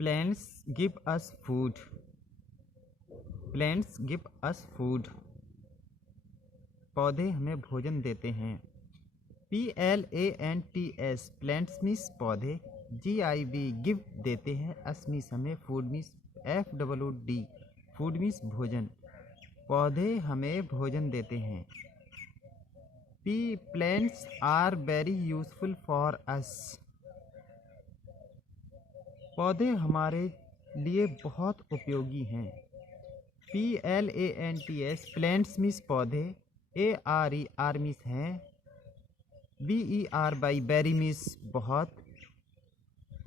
Plants give us food. Plants give us food. पौधे हमें भोजन देते हैं। PLANTS प्लांट्स मीन्स पौधे। GIV गिव देते हैं। अस मीन्स हमें। Food means FWD food means भोजन। पौधे हमें भोजन देते हैं। Plants are very useful for us. पौधे हमारे लिए बहुत उपयोगी हैं। PLANTS प्लांट्स मीन्स पौधे। ARE आर मीन्स हैं। BERY बेरी मीन्स बहुत।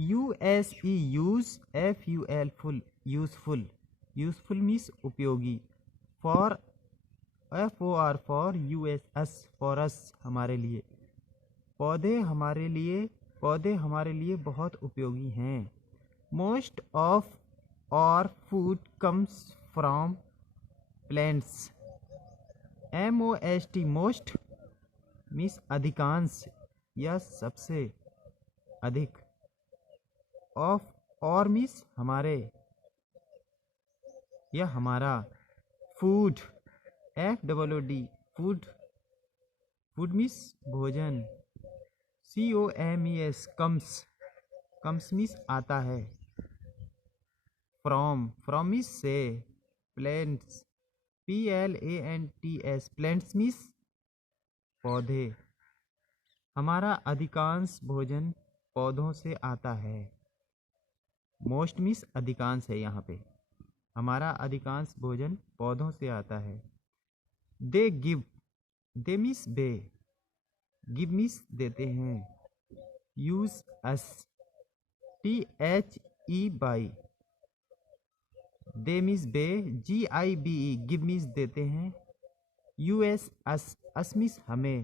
USE use. FUL full useful. Useful means उपयोगी। For FOR for US us for us हमारे लिए। पौधे हमारे लिए बहुत उपयोगी हैं। मोस्ट ऑफ और food comes from plants. MOST most means अधिकांश या सबसे अधिक। ऑफ और मीन्स हमारे या हमारा। Food FWD food. Food means भोजन। COMES कम्स मीन्स आता है। फ्रॉम मीन्स से। प्लांट्स PLANTS प्लांट्स मीन्स पौधे। हमारा अधिकांश भोजन पौधों से आता है। मोस्ट मीन्स अधिकांश है यहाँ पे। हमारा अधिकांश भोजन पौधों से आता है। They give they means they. Give means देते हैं। Use us THEY they means they. GIVE give means देते हैं। US अस मीन्स हमें।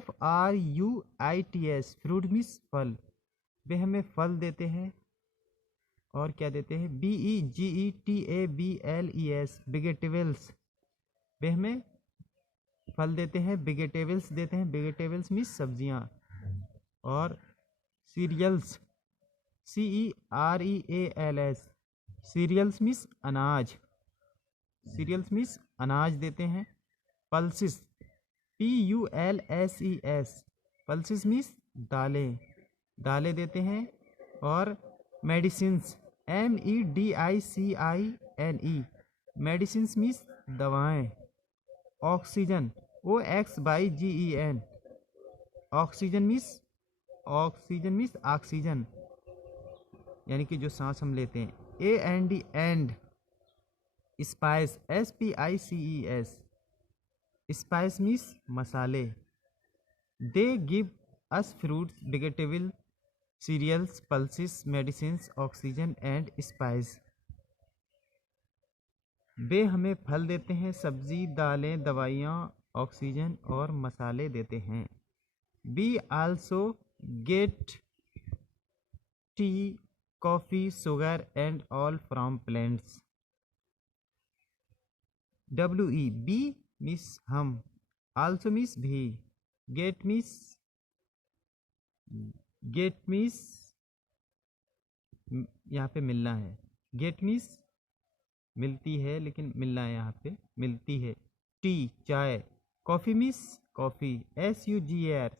FRUITS फ्रूट मीन्स फल। वे हमें फल देते हैं। और क्या देते हैं? VEGETABLES वेजिटेबल्स वे हमें फल देते हैं। वेजिटेबल्स देते हैं। वेजिटेबल्स मीन्स सब्जियां। और सीरियल्स CEREALS सीरियल्स मीन्स अनाज। सीरियल्स मीन्स अनाज देते हैं। पल्सिस PULSES पल्सिस मीन्स दालें देते हैं। और मेडिसिन्स MEDICINE मेडिसिन्स मीन्स दवाएं। Oxygen OXYGEN oxygen means oxygen यानी कि जो सांस हम लेते हैं। AND and spice SPICES spice means मसाले। They give us fruits vegetable cereals pulses medicines oxygen and spice वे हमें फल देते हैं। सब्जी दालें दवाइयाँ ऑक्सीजन और मसाले देते हैं। We also get tea, coffee, sugar and all from plants. WE B means हम। Also means भी। Get means यहाँ पे मिलना है। Get means मिलती है लेकिन मिलना है यहाँ पे मिलती है। टी चाय। Coffee means coffee. SUGAR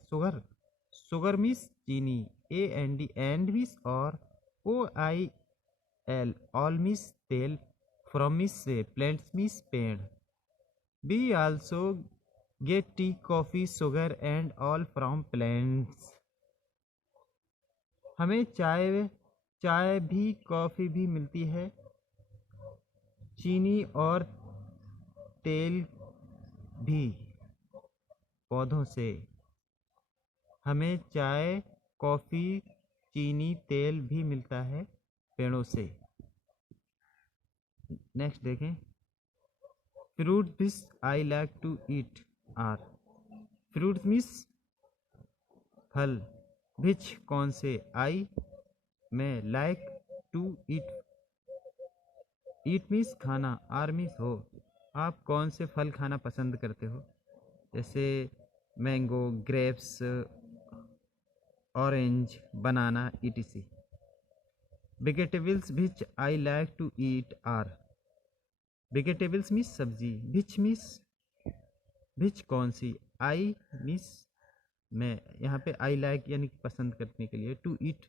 sugar means चीनी। AND एंड मीन्स और। OIL ऑल मीन्स तेल। फ्रॉम मीन्स से। प्लांट्स मीन्स पेड़। We also get tea, coffee, sugar and all from plants. हमें चाय भी कॉफ़ी भी मिलती है। चीनी और तेल भी पौधों से। हमें चाय कॉफ़ी चीनी तेल भी मिलता है पेड़ों से। नेक्स्ट देखें। Fruit means I like to eat are. Fruit means फल। विच कौन से। आई मैं। लाइक टू ईट मीन्स खाना। आर मीन्स हो। आप कौन से फल खाना पसंद करते हो? जैसे mango grapes orange banana ETC। Vegetables which I like to eat are, vegetables means सब्जी, which means which कौन सी, I means मैं, यहाँ पे आई लाइक यानी कि पसंद करने के लिए, टू ईट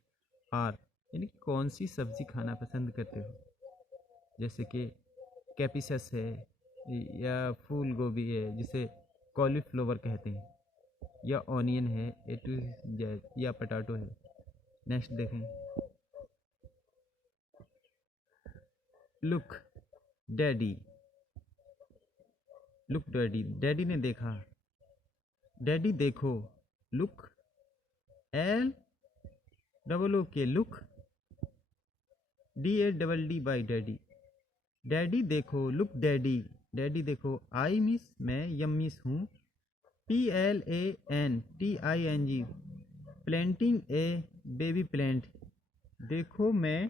आर यानी कि कौन सी सब्जी खाना पसंद करते हो, जैसे कि कैपिसस है या फूल गोभी है जिसे कॉलीफ्लावर कहते हैं, या ऑनियन है, ए टू जेड, या पटाटो है। नेक्स्ट देखें, look daddy, look daddy, daddy ने देखा, डैडी देखो, look L double O K, look D A double D Y daddy, daddy देखो, लुक डैडी, डैडी देखो, आई मिस मैं, यम मिस हूँ, P L A N T I N G planting a baby plant, देखो मैं,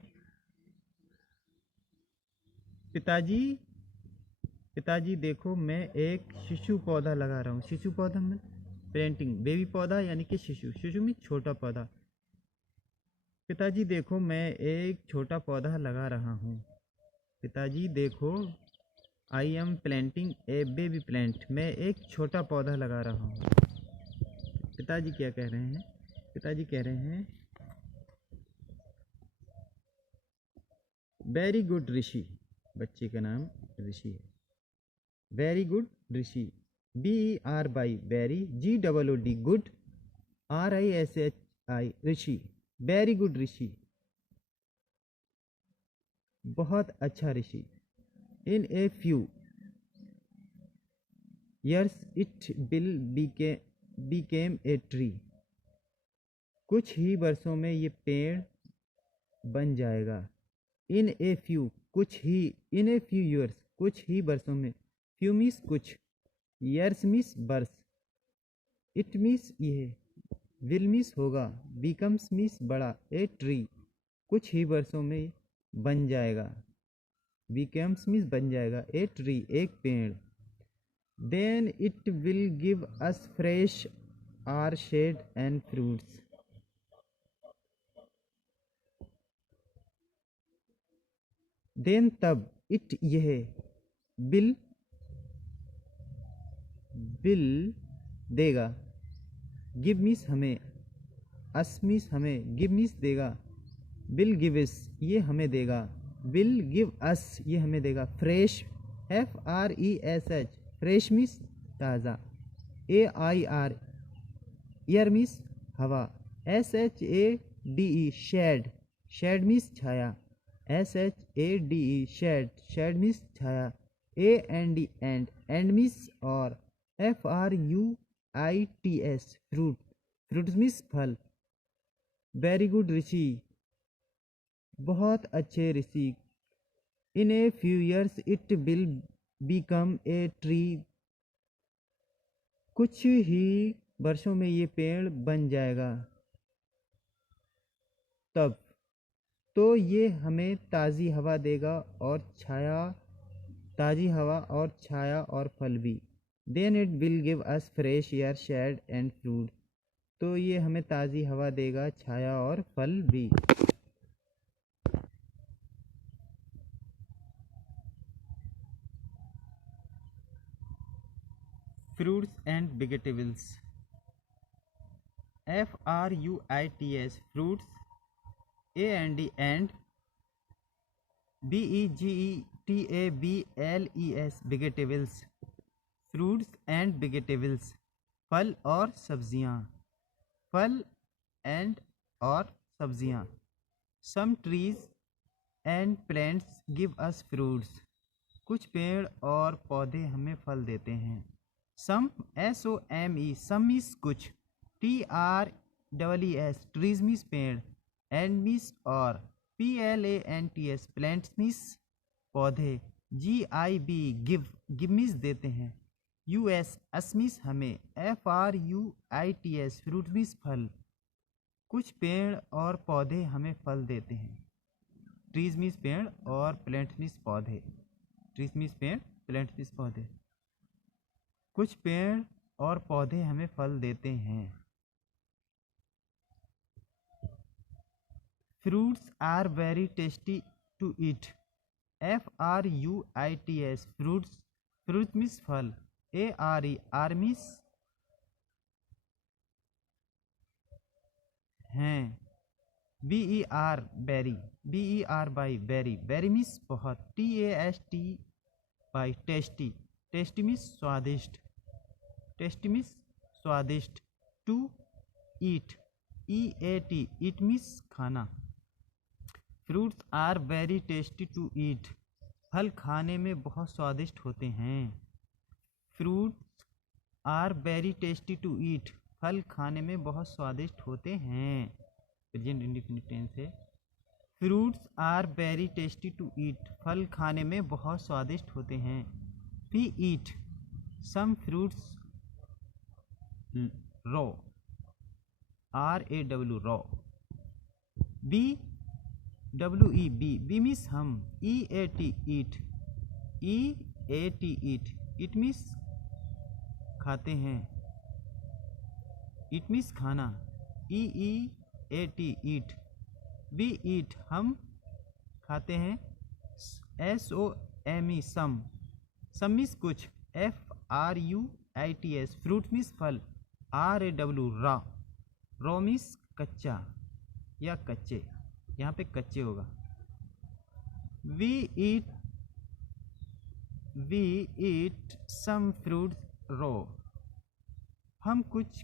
पिताजी, पिताजी देखो मैं एक शिशु पौधा लगा रहा हूँ, शिशु पौधा में प्लांटिंग, बेबी पौधा यानी कि शिशु, शिशु में छोटा पौधा, पिताजी देखो मैं एक छोटा पौधा लगा रहा हूँ, पिताजी देखो, I am planting A baby plant, मैं एक छोटा पौधा लगा रहा हूँ। पिताजी क्या कह रहे हैं, पिताजी कह रहे हैं वेरी गुड ऋषि, बच्चे का नाम ऋषि है, very good Rishi, B E R Y very, G double O D good, R I S H I Rishi, very good Rishi, बहुत अच्छा ऋषि, in a few years it will became a tree, कुछ ही वर्षों में ये पेड़ बन जाएगा, इन ए फ्यू कुछ ही, इन ए फ्यू ईयर्स कुछ ही वर्षों में, फ्यू मीस कुछ, ईयर्स मीस वर्ष, इट मीस यह, विल मीस होगा, बिकम्स मीस बड़ा, ए ट्री कुछ ही वर्षों में बन जाएगा, बिकम्स मीस बन जाएगा, ए ट्री एक पेड़, then it will give us fresh air, shade and fruits, then तब, it यह, will देगा, give means हमें, us means हमें, give means देगा, will give us ये हमें देगा, will give us ये हमें देगा, fresh F R E S H fresh means ताज़ा, A I R air means हवा, S H A D E shade, shade means छाया, S H A D E shade, shade means छाया, A N D and means और, F R U I T S fruit, fruit means फल, very good Rishi बहुत अच्छे ऋषि, in a few years it will become a tree कुछ ही वर्षों में ये पेड़ बन जाएगा, तब तो ये हमें ताज़ी हवा देगा और छाया, ताज़ी हवा और छाया और फल भी, then it will give us fresh air shade and fruit, तो ये हमें ताज़ी हवा देगा, छाया और फल भी। Fruits and vegetables, F R U I T S fruits, A N D and B E G E T A B L E S vegetables, fruits and vegetables फल और सब्जियां, फल एंड और सब्जियां, some trees and plants give us fruits, कुछ पेड़ और पौधे हमें फल देते हैं, सम S O M E some means कुछ, T R double E S trees means पेड़, एंड मीस और, P L A N T S plants means पौधे, G I V give, give means देते हैं, यू एस एस मीस हमें, F R U I T S fruit means फल, कुछ पेड़ और पौधे हमें फल देते हैं, ट्रीज मीस पेड़ और प्लांट्स मीस पौधे, ट्रीज मीस पेड़ प्लांट्स मीस पौधे, कुछ पेड़ और पौधे हमें फल देते हैं। Fruits are very tasty to eat. FRUITS fruits, fruit means फल। ARE आर मीन्स हैं। BER very, BER Y very, very means बहुत। TAST Y tasty, tasty means स्वादिष्ट, टेस्टी मीन्स स्वादिष्ट। To eat, EAT eat means खाना। Fruits are very tasty to eat, फल खाने में बहुत स्वादिष्ट होते हैं। Fruits are very tasty to eat, फल खाने में बहुत स्वादिष्ट होते हैं। प्रेजेंट इंडेफिनिट टेंस है। Fruits are very tasty to eat, फल खाने में बहुत स्वादिष्ट होते हैं। We eat some fruits raw, RAW raw. BWE we means हम। EAT eat, EAT eat, eat means खाते हैं, इट मीन्स खाना। EEAT ईट, वी ईट हम खाते हैं। SOME सम, सम मीन्स कुछ। FRUITS फ्रूट मीन्स फल। RAW रॉ, रॉ मीन्स कच्चा या कच्चे, यहाँ पे कच्चे होगा। We eat some fruits raw, हम कुछ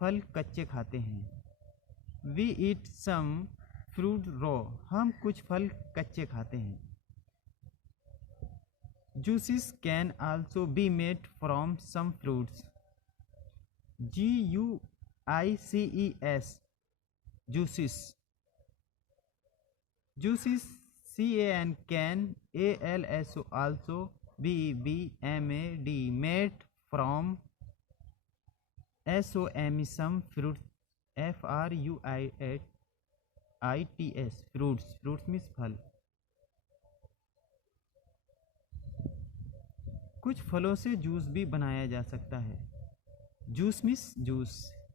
फल कच्चे खाते हैं। We eat some fruit raw, हम कुछ फल कच्चे खाते हैं। Juices can also be made from some fruits, JUICES juices, juices CAN ALSO also BEMAD made from SOME some fruits FRUITS fruits, fruits means फल। कुछ फलों से जूस भी बनाया जा सकता है। Juice miss juice,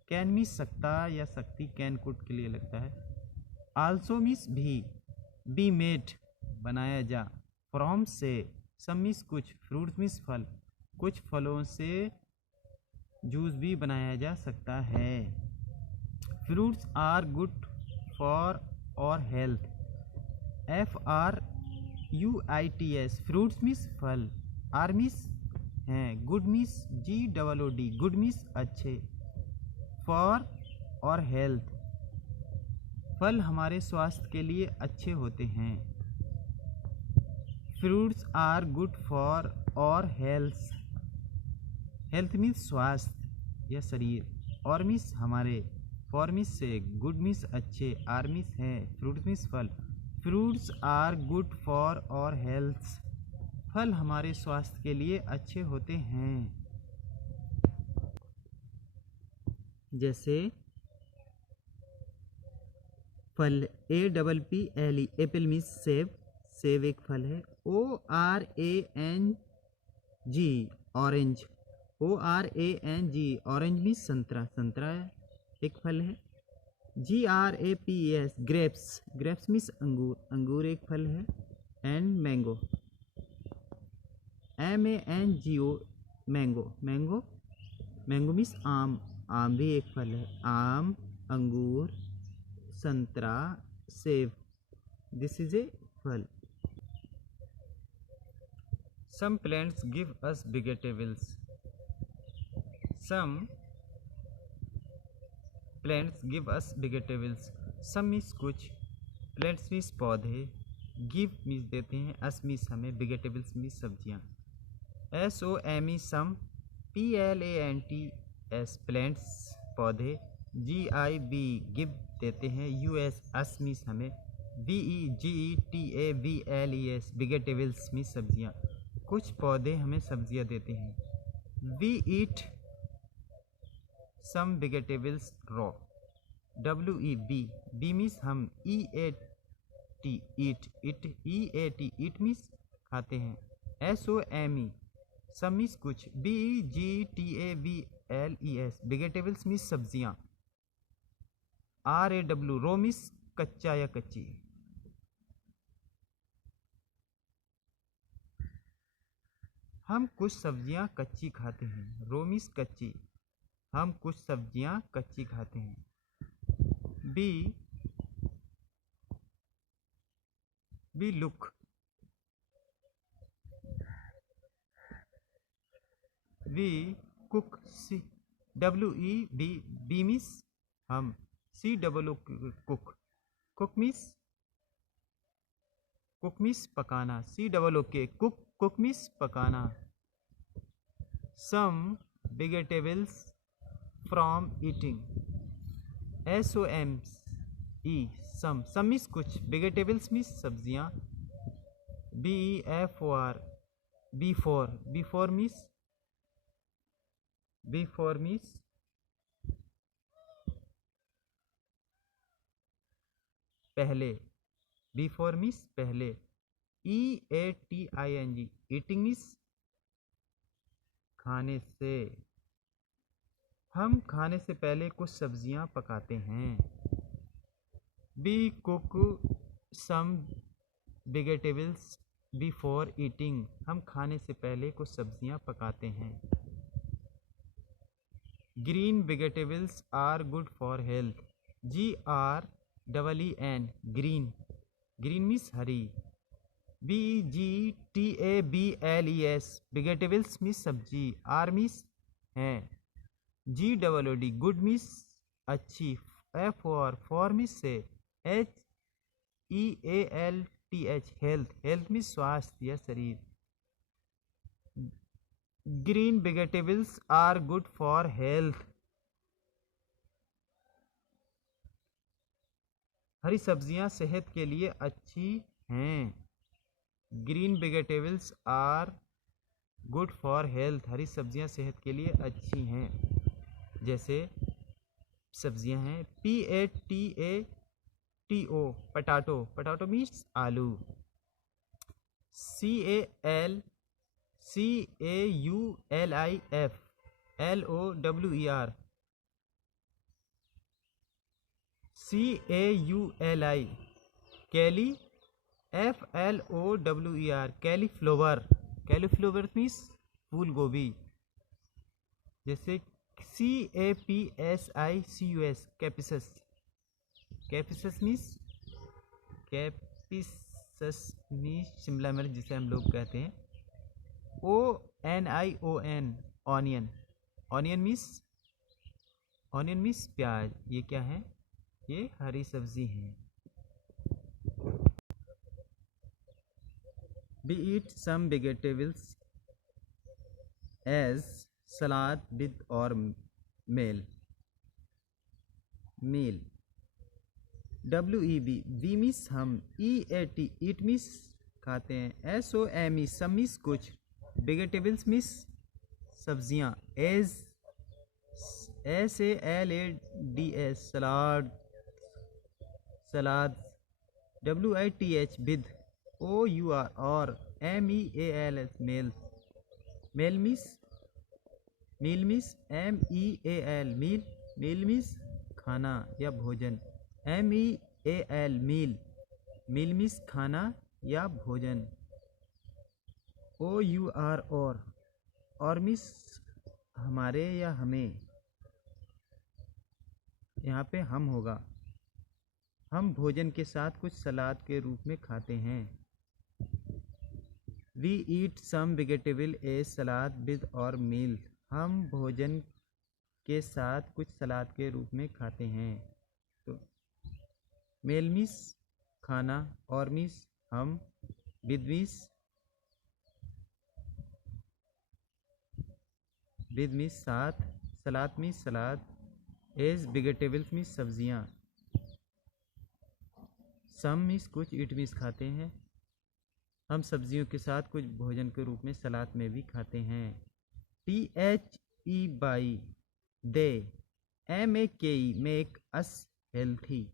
can miss सकता या सकती, कैन कुट के लिए लगता है। आल्सो मिस भी, बी मेड बनाया जा, फ्रॉम से, सम मिस कुछ, फ्रूट मिस फल, कुछ फलों से जूस भी बनाया जा सकता है। फ्रूट्स आर गुड फॉर और हेल्थ। FRUITS फ्रूट्स मिस फल, आर मिस हैं, good miss GOOD, good miss अच्छे, फॉर और हेल्थ फल हमारे स्वास्थ्य के लिए अच्छे होते हैं। फ्रूट्स आर गुड फॉर और हेल्थ, हेल्थ मीन्स स्वास्थ्य या शरीर, और मिस हमारे, फॉर मिस से, गुड मिस अच्छे, आर मिस हैं, फ्रूट मिस फल। फ्रूट्स आर गुड फॉर और हेल्थ, फल हमारे स्वास्थ्य के लिए अच्छे होते हैं। जैसे फल, APPLE एप्पल मीन्स सेब, सेब एक फल है। ORANG orange, ORANG orange means संतरा, संतरा एक फल है। GRAPS ग्रेप्स, ग्रेप्स मीन्स अंगूर, अंगूर एक फल है। And mango, MANGO mango, mango, mango means आम, आम भी एक फल है। आम, अंगूर, संतरा, सेब, दिस इज ए फल। Some plants give us vegetables, some plants give us vegetables, some means कुछ, प्लांट्स मीन्स पौधे, गिव मीन्स देते हैं, अस मीन्स हमें, वेजिटेबल्स मीन्स सब्जियाँ। SOME सम, PLANTS प्लांट्स पौधे, GIV गिव देते हैं, US अस मीन्स हमें, VEGETABLES वेजिटेबल्स मीन्स सब्जियाँ, कुछ पौधे हमें सब्जियाँ देते हैं। We eat some vegetables raw, WEB we means हम, EAT eat, it, EAT eat means खाते हैं। SOME सम मीन्स कुछ, VEGETABLES वेजिटेबल्स मीन्स सब्जियाँ। RAW रो मीन्स कच्चा या कच्ची। हम कुछ सब्जियां कच्ची खाते हैं। रो मीन्स कच्ची। हम कुछ सब्जियां कच्ची खाते हैं। Be look. We cook. C B means हम। COO cook. कुक मीन्स पकाना। COOK कुक मीन्स पकाना। Some vegetables from eating. SOME some means कुछ। वेजिटेबल्स मीन्स सब्जियां। BEFOR बिफोर मीन्स पहले। बिफोर मीन्स पहले। EATING ईटिंग मीन्स खाने से। हम खाने से पहले कुछ सब्जियां पकाते हैं। We cook some vegetables before eating. हम खाने से पहले कुछ सब्जियां पकाते हैं। Green vegetables are good for health. GREEN green means हरी। VEGTABLES वेजिटेबल्स मीन्स सब्जी। आर मीन्स है। GOOD गुड मीन्स अच्छी। फॉर मीन्स से। HEALTH हेल्थ मीन्स स्वास्थ्य या शरीर। Green vegetables are good for health. हरी सब्जियां सेहत के लिए अच्छी हैं। Green vegetables are good for health. हरी सब्जियां सेहत के लिए अच्छी हैं। जैसे सब्जियां हैं PATATO पटाटो मीन्स आलू। CAULIF LOWER CAULI कैली। FLOWER कैलीफ्लावर मीन्स फूल गोभी। जैसे CAPSICUS कैप्सिकस मीन्स शिमला मिर्च जिसे हम लोग कहते हैं। ONION ऑनियन मीन्स प्याज। ये क्या है? ये हरी सब्जी है। We eat some vegetables as salad with or meal। WEB we means हम। EAT ईट मीन्स खाते हैं। SOME सम मीन्स कुछ। वेजिटेबल्स मीन्स सब्जियां। SALADS salad. WITH with. OUR our MEAL meal means meal means खाना या भोजन। MEAL meal means खाना या भोजन। OUR और मीन्स हमारे या हमें। यहाँ पे हम होगा। हम भोजन के साथ कुछ सलाद के रूप में खाते हैं। We eat some vegetable as salad with or meal। हम भोजन के साथ कुछ सलाद के रूप में खाते हैं। तो मेल मीन्स खाना, और मीन्स हम, विद मीन्स साथ, सलाद मीन्स सलाद, एज वेजिटेबल्स मीन्स सब्जियां, सम मीन्स कुछ, इट मीन्स खाते हैं। हम सब्जियों के साथ कुछ भोजन के रूप में सलाद में भी खाते हैं। THE Y they. MAKE make us healthy.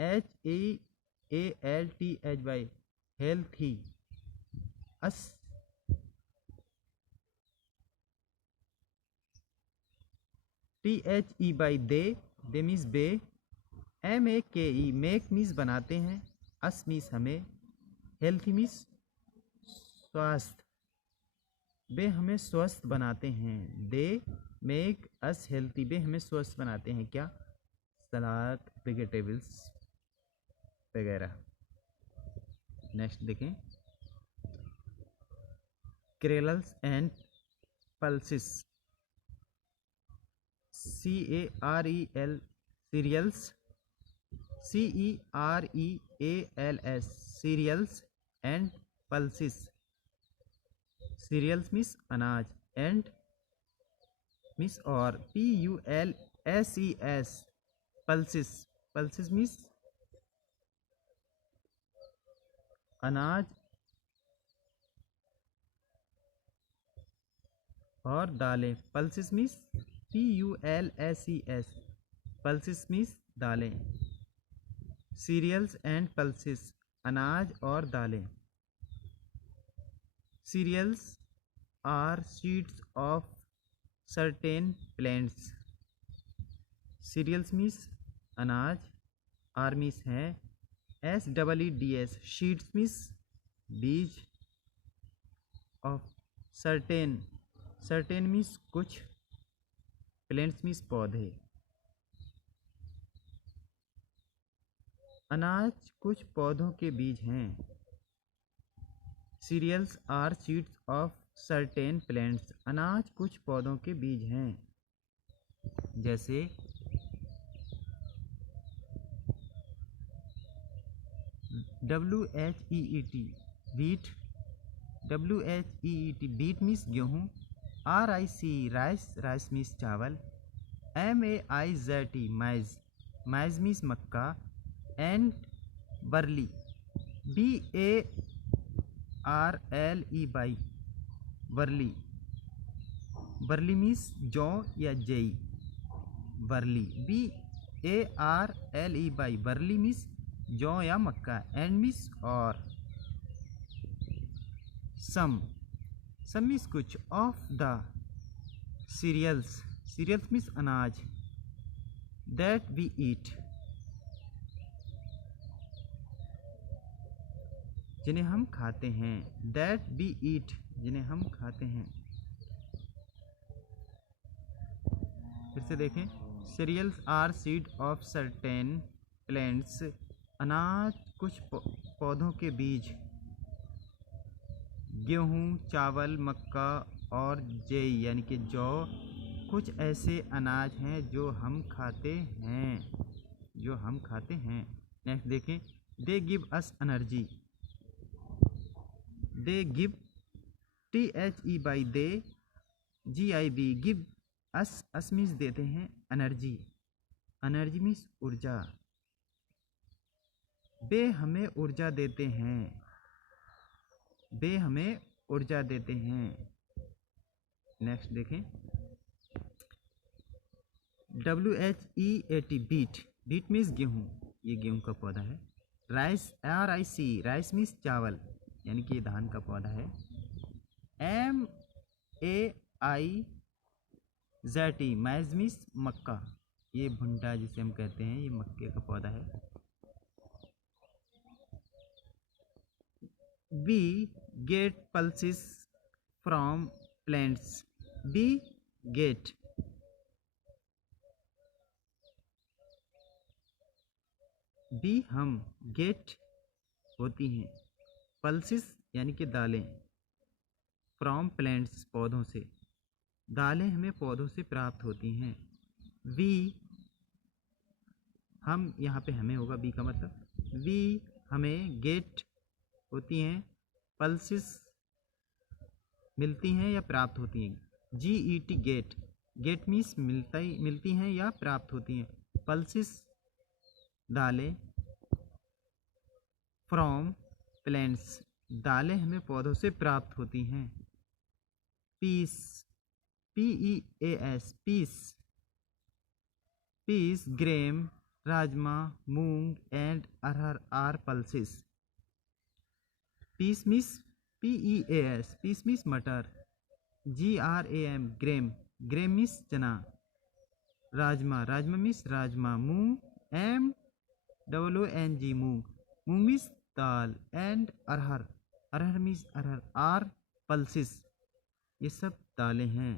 HEALTH Y healthy us. THE Y they means बे। MEKE मेक मीन्स बनाते हैं, अस मीन्स हमें, हेल्थी मीन्स स्वास्थ्य, वे हमें स्वस्थ बनाते हैं। दे मेक अस हेल्थी, वे हमें स्वस्थ बनाते हैं क्या? सलाद, वेजिटेबल्स वगैरह। नेक्स्ट देखें, cereals and pulses, CAREL cereals, CEREALS cereals and pulses, cereals means अनाज, एंड मीन्स और, PULSES पल्सिस, पल्सिस मीन्स अनाज और दालें। Pulses means PULSES, pulses means दालें। सीरियल्स एंड पल्सिस, अनाज और दालें। Cereals are seeds of certain plants, cereals means अनाज, आर मीन्स है, SEEDS शीड्स मीन्स बीज, ऑफ सर्टेन, सर्टेन मीन्स कुछ, प्लांट्स मीन्स पौधे। अनाज कुछ पौधों के बीज हैं। Cereals are seeds of certain plants, अनाज कुछ पौधों के बीज हैं। जैसे WHEAT wheat, WHEAT wheat means गेहूँ, RIC राइस, राइस मीन्स चावल, MAIZE मैज, मैज मीन्स मक्का, and barley, BARLE barley, barley means जौ या जई, बर्ली, BARLE बर्ली मीन्स जौ या मक्का, एंड मीन्स और, सम मीन्स कुछ, of the cereals, cereals means अनाज, दैट वी ईट जिन्हें हम खाते हैं, दैट वी ईट जिन्हें हम खाते हैं। फिर से देखें, cereals are seed of certain plants, अनाज कुछ पौधों के बीज, गेहूँ, चावल, मक्का और जई यानी कि जौ कुछ ऐसे अनाज हैं जो हम खाते हैं, जो हम खाते हैं। नेक्स्ट देखें, दे give us energy, they give, THE they, GIV give, us means देते हैं, एनर्जी, एनर्जी मीन्स ऊर्जा, वे हमें ऊर्जा देते हैं, वे हमें ऊर्जा देते हैं। नेक्स्ट देखें, WHEAT बीट, बीट मीन्स गेहूँ, ये गेहूँ का पौधा है। राइस, RIC राइस मीन्स चावल यानी कि धान का पौधा है। MAIZE मैज मीन्स मक्का, ये भुट्टा जिसे हम कहते हैं, ये मक्के का पौधा है। We get pulses from plants, we get, भी हम, गेट होती हैं, पल्सिस यानी कि दालें, फ्रॉम प्लांट्स पौधों से, दालें हमें पौधों से प्राप्त होती हैं। वी हम, यहाँ पे हमें होगा, बी का मतलब, वी हमें गेट होती हैं, पल्सिस मिलती हैं या प्राप्त होती हैं। GET गेट, गेट मीन्स मिलती हैं या प्राप्त होती हैं। पल्सिस दालें, फ्रॉम प्लांट्स दालें हमें पौधों से प्राप्त होती हैं। Peas, PEAS peas, peas, gram, rajma, moong and arhar are pulses. Peas means PEAS, peas means matar, GRAM gram, gram means chana, rajma, rajma means rajma, moong, MOONG, moong, moong means dal, and arhar, arhar means arhar, are pulses, ये सब दालें हैं।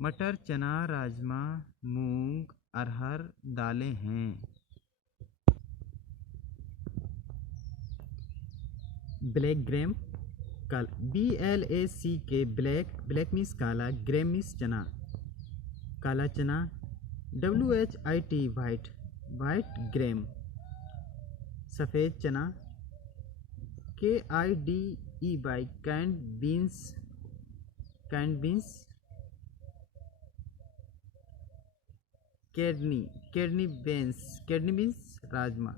मटर, चना, राजमा, मूंग, अरहर दालें हैं। ब्लैक ग्राम, काला, BLACK, ब्लैक, ब्लैक मीन्स काला, ग्राम मीन्स चना, काला चना। WHIT, वाइट, वाइट ग्राम, सफ़ेद चना। KIDEY, canned beans, canned beans. Kidney, kidney beans, kidney beans rajma.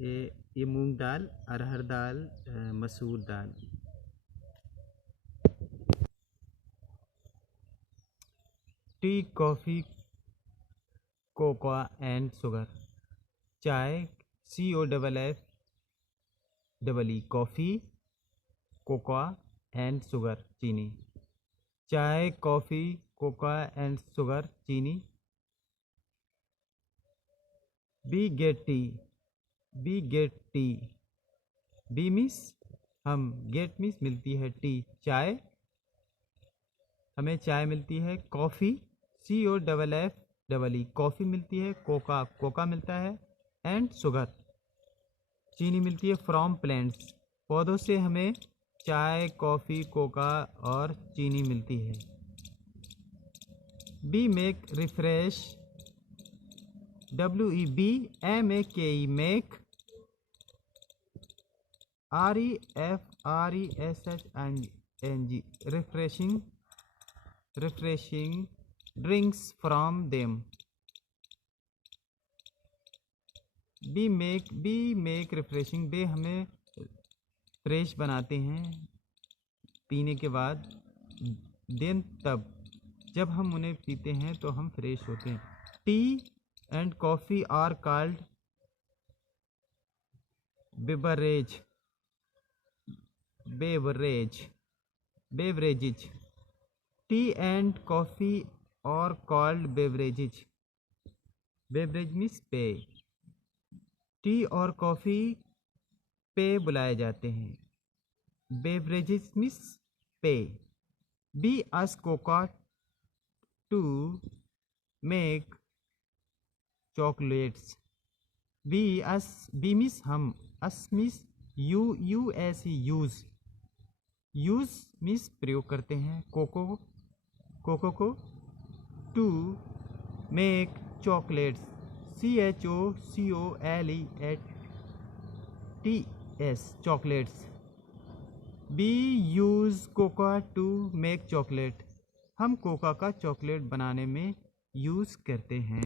ये मूंग दाल, अरहर दाल, मसूर दाल। Tea, coffee, cocoa and sugar, चाय, COFFE, coffee, cocoa and sugar, चीनी। चाय, कॉफ़ी, कोकोआ एंड शुगर, चीनी। We get tea, we get tea, we means हम, गेट मीन्स मिलती है, टी चाय, हमें चाय मिलती है। कॉफ़ी, COFFE, कॉफ़ी मिलती है। कोका, कोका मिलता है। एंड शुगर, चीनी मिलती है। फ्रॉम प्लांट्स, पौधों से हमें चाय, कॉफ़ी, कोका और चीनी मिलती है। We make refresh, WEBMAKE, make, REFRESHING, refreshing, refreshing drinks from them. We make refreshing, they हमें फ्रेश बनाते हैं पीने के बाद। देन, तब, जब हम उन्हें पीते हैं तो हम फ्रेश होते हैं। Tea and coffee are called beverages. Tea and coffee और कॉल्ड बेवरेजेज, बेवरेज मीन्स पेय। टी और कॉफ़ी पेय बुलाए जाते हैं। बेवरेजेस मीन्स पेय। We us cocoa to make chocolates, we means हम, us means use, use means प्रयोग करते हैं। कोको को, to make chocolates, CHOCOLETS, chocolates. We use cocoa to make chocolate, हम कोका का चॉकलेट बनाने में यूज़ करते हैं।